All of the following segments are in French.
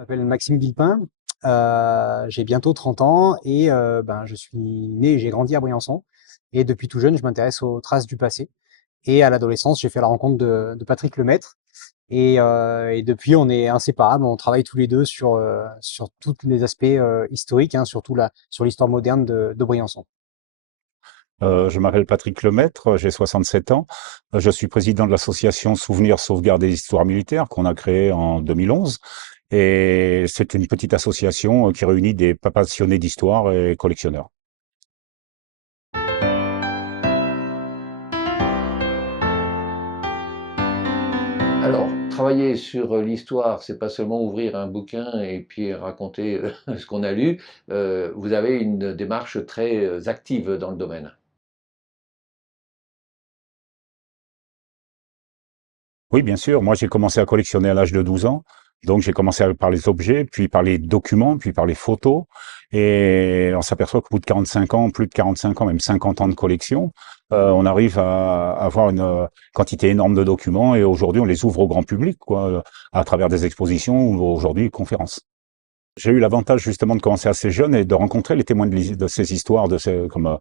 Je m'appelle Maxime Villepin, j'ai bientôt 30 ans et je suis né et j'ai grandi à Briançon. Et depuis tout jeune, je m'intéresse aux traces du passé. Et à l'adolescence, j'ai fait la rencontre de Patrick Lemaître. Et depuis, on est inséparables. On travaille tous les deux sur tous les aspects historiques, hein, surtout sur l'histoire moderne de Briançon. Je m'appelle Patrick Lemaître, j'ai 67 ans. Je suis président de l'association Souvenirs, Sauvegarde et Histoire militaire qu'on a créée en 2011. Et c'est une petite association qui réunit des passionnés d'histoire et collectionneurs. Alors, travailler sur l'histoire, c'est pas seulement ouvrir un bouquin et puis raconter ce qu'on a lu. Vous avez une démarche très active dans le domaine. Oui, bien sûr. Moi, j'ai commencé à collectionner à l'âge de 12 ans. Donc, j'ai commencé par les objets, puis par les documents, puis par les photos. Et on s'aperçoit qu'au bout de 45 ans, plus de 45 ans, même 50 ans de collection, on arrive à avoir une quantité énorme de documents. Et aujourd'hui, on les ouvre au grand public, quoi, à travers des expositions ou aujourd'hui conférences. J'ai eu l'avantage justement de commencer assez jeune et de rencontrer les témoins de ces histoires, comme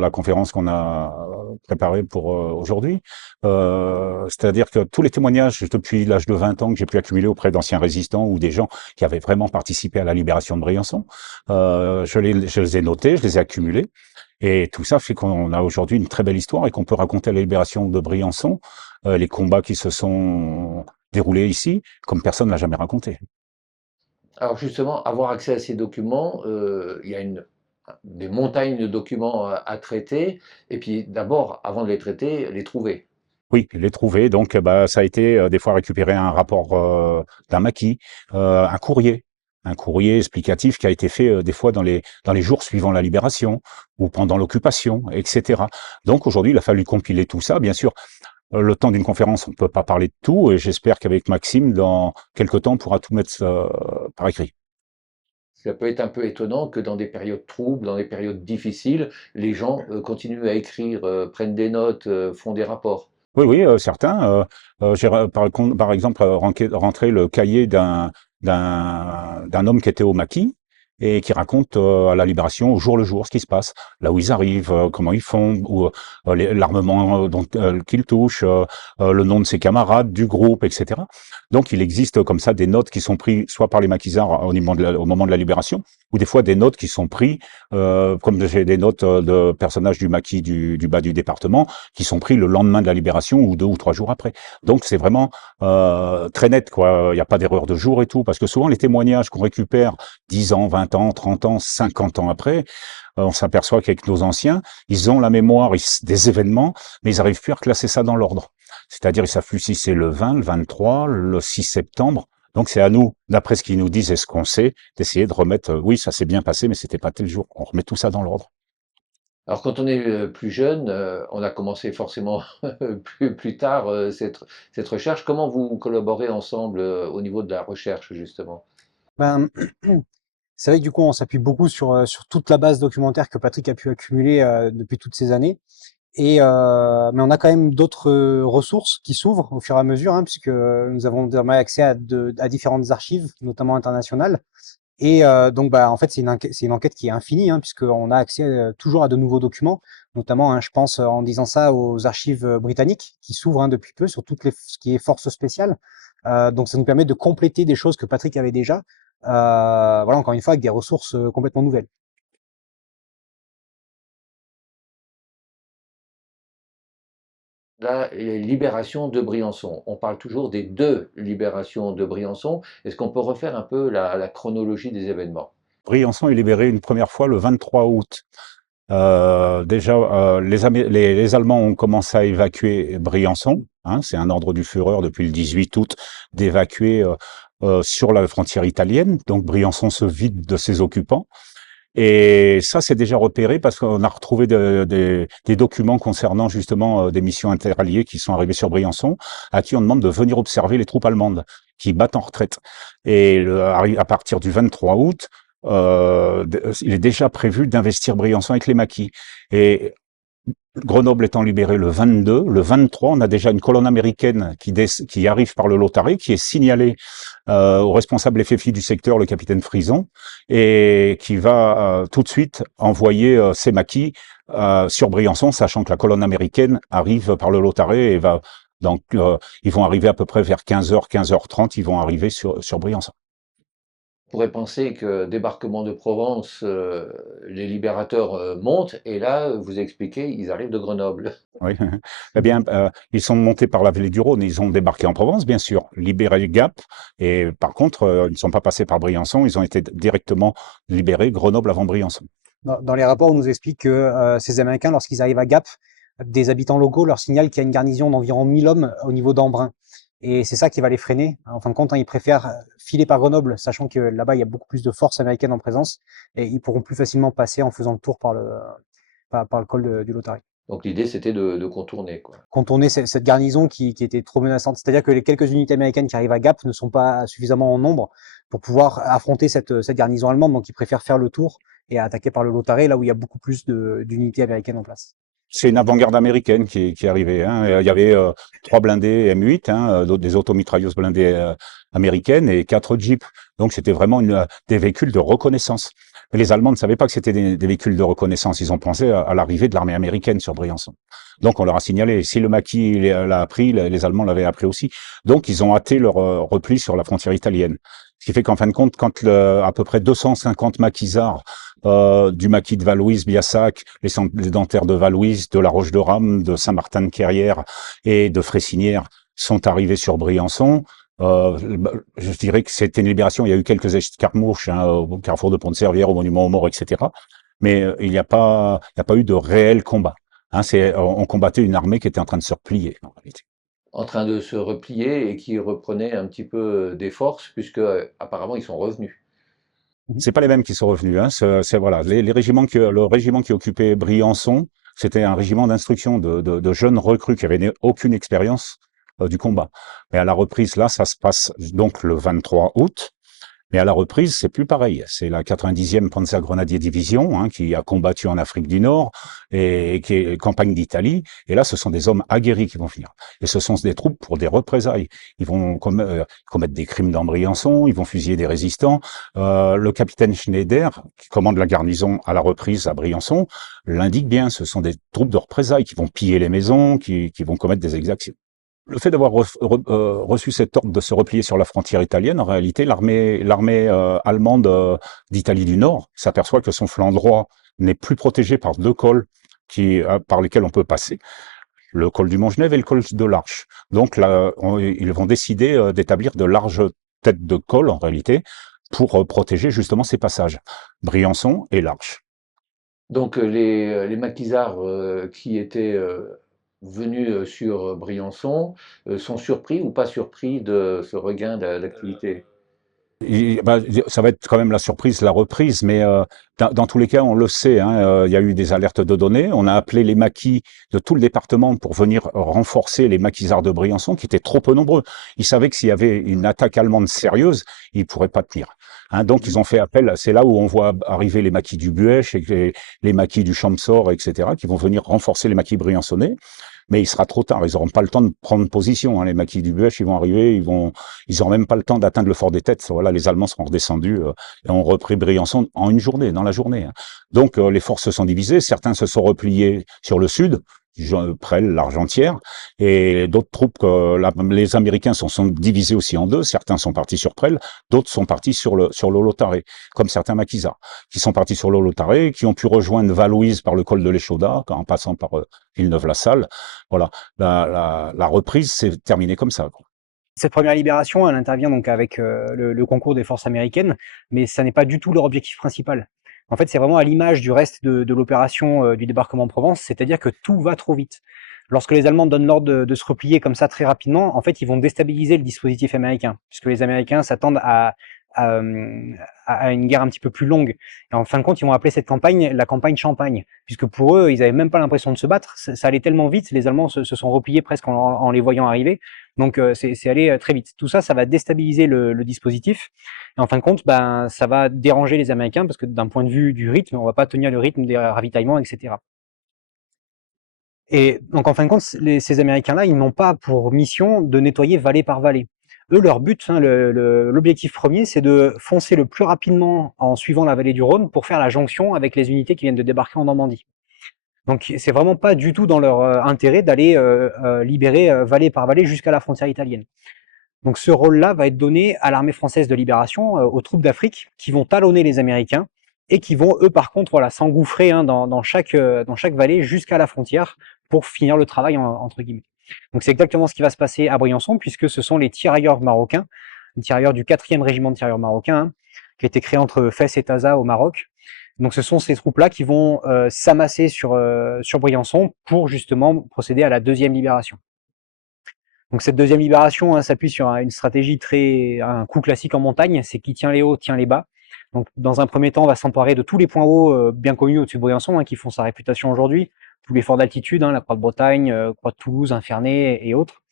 la conférence qu'on a préparée pour aujourd'hui. C'est-à-dire que tous les témoignages depuis l'âge de 20 ans que j'ai pu accumuler auprès d'anciens résistants ou des gens qui avaient vraiment participé à la libération de Briançon, je les ai notés, je les ai accumulés. Et tout ça fait qu'on a aujourd'hui une très belle histoire et qu'on peut raconter la libération de Briançon, les combats qui se sont déroulés ici, comme personne ne l'a jamais raconté. Alors justement, avoir accès à ces documents, il y a des montagnes de documents à traiter. Et puis d'abord, avant de les traiter, les trouver. Oui, les trouver. Donc, ça a été des fois récupérer un rapport d'un maquis, un courrier explicatif qui a été fait des fois dans les jours suivant la libération ou pendant l'occupation, etc. Donc aujourd'hui, il a fallu compiler tout ça. Bien sûr, le temps d'une conférence, on ne peut pas parler de tout, et j'espère qu'avec Maxime, dans quelques temps, on pourra tout mettre par écrit. Ça peut être un peu étonnant que dans des périodes troubles, dans des périodes difficiles, les gens continuent à écrire, prennent des notes, font des rapports. Oui, oui, certains. Par exemple rentré le cahier d'un homme qui était au maquis et qui raconte à la Libération au jour le jour ce qui se passe, là où ils arrivent, comment ils font, ou l'armement qu'ils touchent, le nom de ses camarades, du groupe, etc. Donc il existe comme ça des notes qui sont prises soit par les maquisards au moment de la Libération, ou des fois des notes qui sont prises, comme j'ai des notes de personnages du maquis du bas du département, qui sont pris le lendemain de la libération ou 2 ou 3 jours après. Donc c'est vraiment très net, quoi. Il n'y a pas d'erreur de jour et tout, parce que souvent les témoignages qu'on récupère 10 ans, 20 ans, 30 ans, 50 ans après, on s'aperçoit qu'avec nos anciens, ils ont la mémoire des événements, mais ils n'arrivent plus à reclasser ça dans l'ordre. C'est-à-dire, ils savent plus si c'est le 20, le 23, le 6 septembre. Donc c'est à nous, d'après ce qu'ils nous disent et ce qu'on sait, d'essayer de remettre, oui, ça s'est bien passé, mais c'était pas tel jour. On remet tout ça dans l'ordre. Alors quand on est plus jeune, on a commencé forcément plus tard cette recherche. Comment vous collaborez ensemble au niveau de la recherche, justement? Ben, c'est vrai que du coup, on s'appuie beaucoup sur toute la base documentaire que Patrick a pu accumuler depuis toutes ces années. Mais on a quand même d'autres ressources qui s'ouvrent au fur et à mesure, hein, puisque nous avons désormais accès à différentes archives, notamment internationales. En fait, c'est une enquête qui est infinie, hein, puisqu'on a accès toujours à de nouveaux documents, notamment, hein, je pense, en disant ça, aux archives britanniques qui s'ouvrent, hein, depuis peu sur ce qui est forces spéciales. Donc, ça nous permet de compléter des choses que Patrick avait déjà. Voilà, encore une fois, avec des ressources complètement nouvelles. La libération de Briançon. On parle toujours des deux libérations de Briançon. Est-ce qu'on peut refaire un peu la chronologie des événements? Briançon est libéré une première fois le 23 août. Déjà, les Allemands ont commencé à évacuer Briançon, hein, c'est un ordre du Führer depuis le 18 août d'évacuer sur la frontière italienne. Donc Briançon se vide de ses occupants. Et ça, c'est déjà repéré parce qu'on a retrouvé des documents concernant justement des missions interalliées qui sont arrivées sur Briançon, à qui on demande de venir observer les troupes allemandes qui battent en retraite. Et à partir du 23 août, il est déjà prévu d'investir Briançon avec les maquis. Et Grenoble étant libéré le 22, le 23, on a déjà une colonne américaine qui arrive par le Lautaret, qui est signalée au responsable FFI du secteur, le capitaine Frison, et qui va tout de suite envoyer ses maquis sur Briançon, sachant que la colonne américaine arrive par le Lautaret et va donc ils vont arriver à peu près vers 15h, 15h30, ils vont arriver sur Briançon. On pourrait penser que débarquement de Provence, les libérateurs montent, et là, vous expliquez, ils arrivent de Grenoble. Oui. Eh bien, ils sont montés par la vallée du Rhône, ils ont débarqué en Provence, bien sûr, libéré Gap, et par contre, ils ne sont pas passés par Briançon, ils ont été directement libérés Grenoble avant Briançon. Dans les rapports, on nous explique que ces Américains, lorsqu'ils arrivent à Gap, des habitants locaux leur signalent qu'il y a une garnison d'environ 1000 hommes au niveau d'Embrun. Et c'est ça qui va les freiner. En fin de compte, ils préfèrent filer par Grenoble, sachant que là-bas, il y a beaucoup plus de forces américaines en présence, et ils pourront plus facilement passer en faisant le tour par le col du Lautaret. Donc l'idée, c'était de contourner, quoi. Contourner cette garnison qui était trop menaçante. C'est-à-dire que les quelques unités américaines qui arrivent à Gap ne sont pas suffisamment en nombre pour pouvoir affronter cette garnison allemande, donc ils préfèrent faire le tour et attaquer par le Lautaret, là où il y a beaucoup plus d'unités américaines en place. C'est une avant-garde américaine qui est arrivée. Hein. Il y avait 3 blindés M8, des automitrailleuses blindées américaines et 4 Jeeps. Donc c'était vraiment des véhicules de reconnaissance. Mais les Allemands ne savaient pas que c'était des véhicules de reconnaissance. Ils ont pensé à l'arrivée de l'armée américaine sur Briançon. Donc on leur a signalé. Si le maquis l'a appris, les Allemands l'avaient appris aussi. Donc ils ont hâté leur repli sur la frontière italienne. Ce qui fait qu'en fin de compte, quand à peu près 250 maquisards du maquis de Valouise, Biassac, les dentaires de Valouise, de la Roche de Rame, de Saint-Martin-de-Querrières et de Fressinière sont arrivés sur Briançon. Je dirais que c'était une libération. Il y a eu quelques escarmouches au carrefour de Pont-de-Servière, au monument aux morts, etc. Mais il n'y a pas eu de réel combat. On combattait une armée qui était en train de se replier, en réalité. En train de se replier et qui reprenait un petit peu des forces, puisque apparemment ils sont revenus. C'est pas les mêmes qui sont revenus. Voilà, le régiment qui occupait Briançon, c'était un régiment d'instruction de jeunes recrues qui avaient aucune expérience du combat. Mais à la reprise, là, ça se passe donc le 23 août. Mais à la reprise, c'est plus pareil. C'est la 90e Panzergrenadier Division qui a combattu en Afrique du Nord et qui est campagne d'Italie. Et là, ce sont des hommes aguerris qui vont venir. Et ce sont des troupes pour des représailles. Ils vont commettre des crimes dans Briançon, ils vont fusiller des résistants. Le capitaine Schneider, qui commande la garnison à la reprise à Briançon, l'indique bien. Ce sont des troupes de représailles qui vont piller les maisons, qui vont commettre des exactions. Le fait d'avoir reçu cet ordre de se replier sur la frontière italienne, en réalité, l'armée allemande d'Italie du Nord s'aperçoit que son flanc droit n'est plus protégé par 2 cols par lesquels on peut passer. Le col du Montgenèvre et le col de l'Arche. Donc là, ils vont décider d'établir de larges têtes de col, en réalité, pour protéger justement ces passages, Briançon et l'Arche. Donc les maquisards qui étaient venus sur Briançon sont surpris ou pas surpris de ce regain d'activité? Ça va être quand même la surprise, la reprise, mais dans tous les cas, on le sait, il y a eu des alertes de données. On a appelé les maquis de tout le département pour venir renforcer les maquisards de Briançon, qui étaient trop peu nombreux. Ils savaient que s'il y avait une attaque allemande sérieuse, ils pourraient pas tenir. Donc ils ont fait appel. C'est là où on voit arriver les maquis du Buech et les maquis du Champsor, etc., qui vont venir renforcer les maquis briançonnais. Mais il sera trop tard. Ils n'auront pas le temps de prendre position. Les maquis du Buech, ils vont arriver, ils n'auront même pas le temps d'atteindre le fort des Têtes. Voilà, les Allemands seront redescendus et ont repris Briançon en une journée, dans la journée. Donc les forces se sont divisées. Certains se sont repliés sur le sud, Presles, l'Argentière, et d'autres troupes, les Américains sont divisés aussi en deux. Certains sont partis sur Presles, d'autres sont partis sur le Lautaret, comme certains maquisards, qui sont partis sur le Lautaret, qui ont pu rejoindre Valouise par le col de l'Échaudat, en passant par Villeneuve-la-Salle. Voilà, la reprise s'est terminée comme ça, quoi. Cette première libération, elle intervient donc avec le concours des forces américaines, mais ça n'est pas du tout leur objectif principal. En fait, c'est vraiment à l'image du reste de l'opération du débarquement en Provence, c'est-à-dire que tout va trop vite. Lorsque les Allemands donnent l'ordre de se replier comme ça très rapidement, en fait, ils vont déstabiliser le dispositif américain, puisque les Américains s'attendent à, une guerre un petit peu plus longue. Et en fin de compte, ils vont appeler cette campagne la campagne Champagne, puisque pour eux, ils n'avaient même pas l'impression de se battre. Ça allait tellement vite, les Allemands se sont repliés presque en les voyant arriver. Donc c'est allé très vite. Tout ça, ça va déstabiliser le dispositif. Et en fin de compte, ben, ça va déranger les Américains, parce que d'un point de vue du rythme, on va pas tenir le rythme des ravitaillements, etc. Et donc, en fin de compte, ces Américains-là, ils n'ont pas pour mission de nettoyer vallée par vallée. Eux, leur but, hein, l'objectif premier, c'est de foncer le plus rapidement en suivant la vallée du Rhône pour faire la jonction avec les unités qui viennent de débarquer en Normandie. Donc, c'est vraiment pas du tout dans leur intérêt d'aller libérer vallée par vallée jusqu'à la frontière italienne. Donc, ce rôle-là va être donné à l'armée française de libération, aux troupes d'Afrique, qui vont talonner les Américains et qui vont, eux, par contre, voilà, s'engouffrer hein, dans chaque vallée jusqu'à la frontière pour finir le travail, entre guillemets. Donc, c'est exactement ce qui va se passer à Briançon, puisque ce sont les tirailleurs marocains, les tirailleurs du 4e régiment de tirailleurs marocains, hein, qui a été créé entre Fès et Taza au Maroc. Donc, ce sont ces troupes-là qui vont s'amasser sur Briançon pour justement procéder à la deuxième libération. Donc cette deuxième libération hein, s'appuie sur une stratégie un coup classique en montagne, c'est qui tient les hauts, tient les bas. Donc dans un premier temps, on va s'emparer de tous les points hauts bien connus au-dessus de Briançon, hein, qui font sa réputation aujourd'hui, tous les forts d'altitude, hein, la Croix de Bretagne, Croix de Toulouse, Infernay et autres.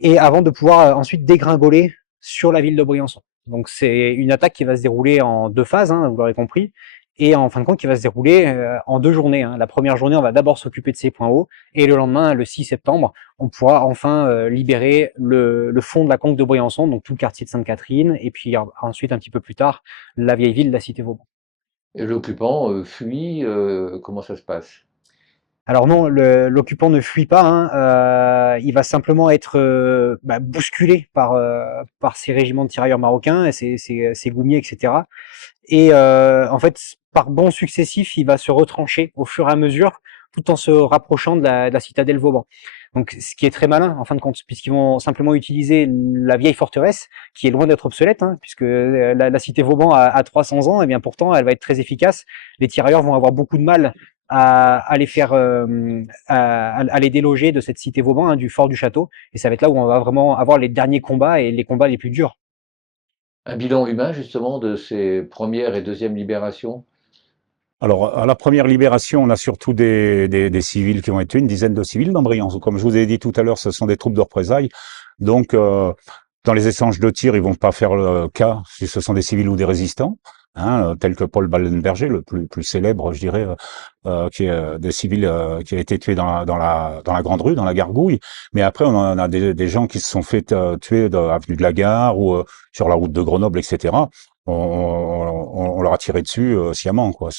Et avant de pouvoir ensuite dégringoler sur la ville de Briançon. Donc c'est une attaque qui va se dérouler en 2 phases, hein, vous l'aurez compris, et en fin de compte qui va se dérouler en 2 journées. Hein. La première journée, on va d'abord s'occuper de ces points hauts, et le lendemain, le 6 septembre, on pourra enfin libérer le fond de la conque de Briançon, donc tout le quartier de Sainte-Catherine, et puis ensuite, un petit peu plus tard, la vieille ville de la Cité-Vauban. Et l'occupant fuit, comment ça se passe? Alors non, l'occupant ne fuit pas, hein, il va simplement être bousculé par ces régiments de tirailleurs marocains, et ces goumiers, etc. Et en fait, par bonds successifs, il va se retrancher au fur et à mesure, tout en se rapprochant de la citadelle Vauban. Donc, ce qui est très malin, en fin de compte, puisqu'ils vont simplement utiliser la vieille forteresse, qui est loin d'être obsolète, hein, puisque la cité Vauban a 300 ans, et bien pourtant, elle va être très efficace. Les tirailleurs vont avoir beaucoup de mal à les faire, à les déloger de cette cité Vauban, hein, du fort du château, et ça va être là où on va vraiment avoir les derniers combats et les combats les plus durs. Un bilan humain justement de ces premières et deuxièmes libérations? Alors, à la première libération, on a surtout des civils qui ont été une dizaine de civils dans Briançon. Comme je vous ai dit tout à l'heure, ce sont des troupes de représailles. Donc, dans les échanges de tirs, ils vont pas faire le cas si ce sont des civils ou des résistants, hein, tels que Paul Ballenberger, le plus célèbre, je dirais, qui est des civils qui a été tué dans la Grande Rue, dans la Gargouille. Mais après, on en a des gens qui se sont fait tuer dans l'avenue de la Gare ou sur la route de Grenoble, etc. On leur a tiré dessus sciemment, quoi.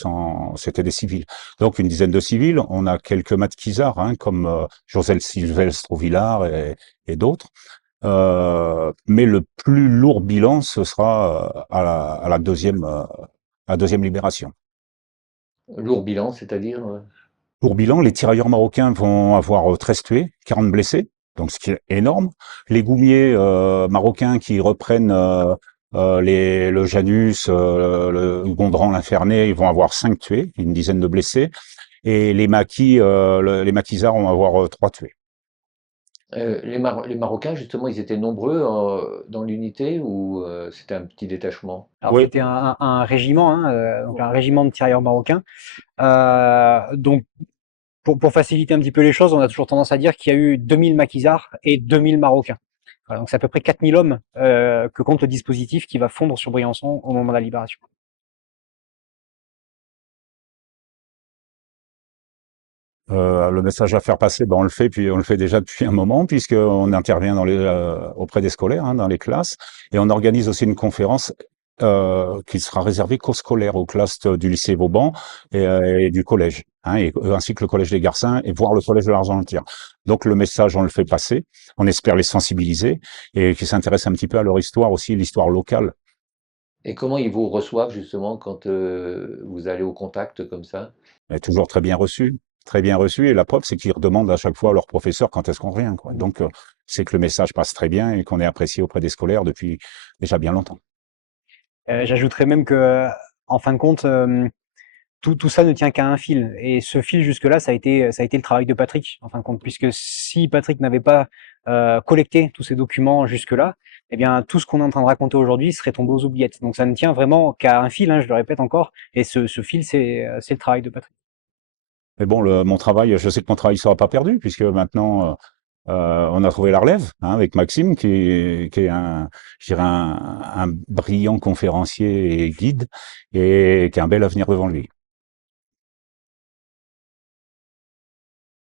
C'était des civils. Donc une dizaine de civils. On a quelques maquisards, hein, comme Joseph Sylvestre au Villard et d'autres. Mais le plus lourd bilan, ce sera à la deuxième libération. Lourd bilan, c'est-à-dire? Pour bilan, les tirailleurs marocains vont avoir 13 tués, 40 blessés, donc ce qui est énorme. Les goumiers marocains qui reprennent le Janus, le Gondran, l'Infernet, ils vont avoir 5 tués, une dizaine de blessés. Et les les maquisards vont avoir 3 tués. Les Marocains, justement, ils étaient nombreux dans l'unité ou c'était un petit détachement? Alors Oui, c'était un régiment, hein, donc un régiment de tirailleurs marocains. Donc pour faciliter un petit peu les choses, on a toujours tendance à dire qu'il y a eu 2000 maquisards et 2000 Marocains. Voilà, donc c'est à peu près 4000 hommes que compte le dispositif qui va fondre sur Briançon au moment de la libération. le message à faire passer, ben on le fait, puis on le fait déjà depuis un moment, puisqu'on intervient auprès des scolaires, hein, dans les classes, et on organise aussi une conférence qui sera réservée qu'aux scolaires, aux classes du lycée Vauban et du collège, hein, ainsi que le collège des Garcins et voire le collège de l'Argentière. Donc le message, on le fait passer, on espère les sensibiliser et qu'ils s'intéressent un petit peu à leur histoire aussi, l'histoire locale. Et comment ils vous reçoivent justement quand vous allez au contact comme ça? Est toujours très bien reçu, et la preuve, c'est qu'ils redemandent à chaque fois à leur professeur quand est-ce qu'on revient, quoi. Donc, c'est que le message passe très bien et qu'on est apprécié auprès des scolaires depuis déjà bien longtemps. J'ajouterais même que, en fin de compte, tout ça ne tient qu'à un fil. Et ce fil jusque-là, ça a été le travail de Patrick, en fin de compte, puisque si Patrick n'avait pas collecté tous ces documents jusque-là, eh bien tout ce qu'on est en train de raconter aujourd'hui serait tombé aux oubliettes. Donc ça ne tient vraiment qu'à un fil, hein, je le répète encore. Et ce fil, c'est le travail de Patrick. Mais bon, mon travail, je sais que mon travail ne sera pas perdu, puisque maintenant, on a trouvé la relève, hein, avec Maxime, qui est je dirais un brillant conférencier et guide, et qui a un bel avenir devant lui.